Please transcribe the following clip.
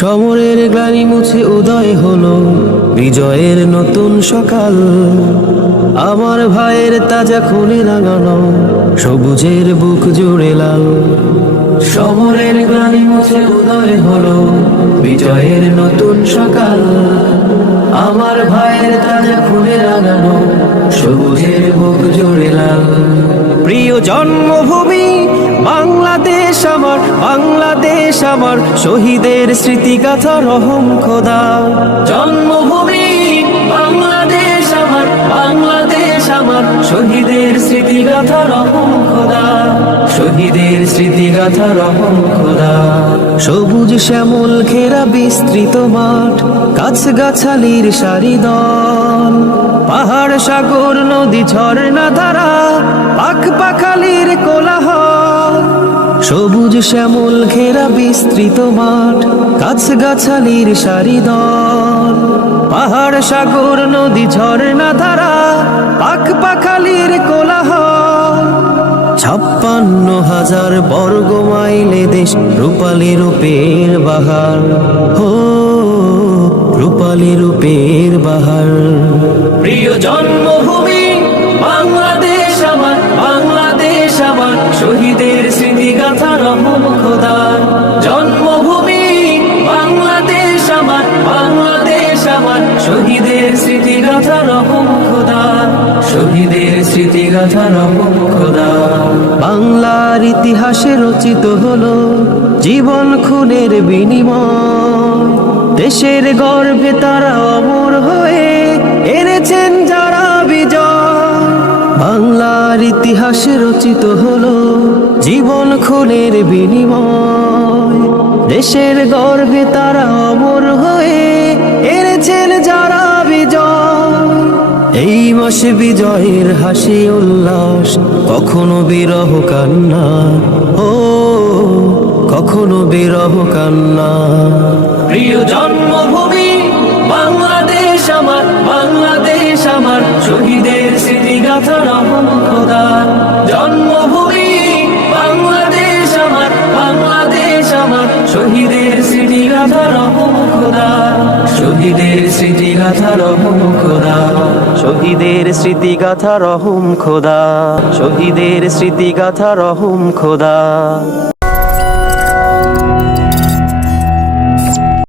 সমরের গ্লানি মুছে উদয় হলো, বিজয়ের নতুন সকাল। আমার ভাইয়ের তাজা খুনে লাগানো, সবুজের বুক জুড়ে লাল। সমরের গ্লানি মুছে উদয় হলো, বিজয়ের নতুন সকাল। আমার ভাইয়ের তাজা খুনে লাগানো, সবুজের বুক জুড়ে লাল। প্রিয় জন্মভূমি বাংলাদেশ আমার বাংলাদেশ আমার, শহীদের স্মৃতিগাথা রহম খোদা। জন্মভূমি, বাংলাদেশ আমার বাংলাদেশ আমার, শহীদের স্মৃতিগাথা রহম খোদা। শহীদের স্মৃতিগাথা রহম খোদা। সবুজ শ্যামল ঘেরা বিস্তৃত মাঠ গাছ গাছালির সারি দল। পাহাড় সাগর, নদী ঝর্ণা ধারা পাখ পাখালির কোলাহল সবুজ শ্যামল ঘেরা বিস্তৃত মাঠ গাছ গাছালির সারি দল। পাহাড় সাগর, নদী ঝর্ণা ধারা পাখ পাখালির কোলাহল। ছাপ্পান্ন হাজার বর্গ মাইলে দেশ, রূপালী রূপের বাহার। হো রূপালী রূপের শহীদের স্মৃতিগাথা রহম খোদার শহীদের স্মৃতিগাথা খোদা। বাংলার ইতিহাসে রচিত হলো জীবন খুনের বিনিময়। দেশের গর্ভে তারা অমর হয়ে এনেছেন যারা বিজয়। বাংলার ইতিহাসে রচিত হলো জীবন খুনের বিনিময়। দেশের গর্ভে তারা অমর হয়ে মাসে বিজয়ের হাসি, উল্লাস। কখনো বিরহ কান্না, ও, কখনো বিরহ কান্না। প্রিয় জন্মভূমি, বাংলাদেশ আমার বাংলাদেশ আমার। শহীদের স্মৃতিগাথা রহম খোদা। জন্মভূমি, বাংলাদেশ আমার বাংলাদেশ আমার। শহীদের স্মৃতিগাথা রহম খোদা। শহীদের স্মৃতিগাথা রহম খোদা। শহীদের স্মৃতিগাথা রহম খোদা। শহীদের স্মৃতিগাথা রহম খোদা।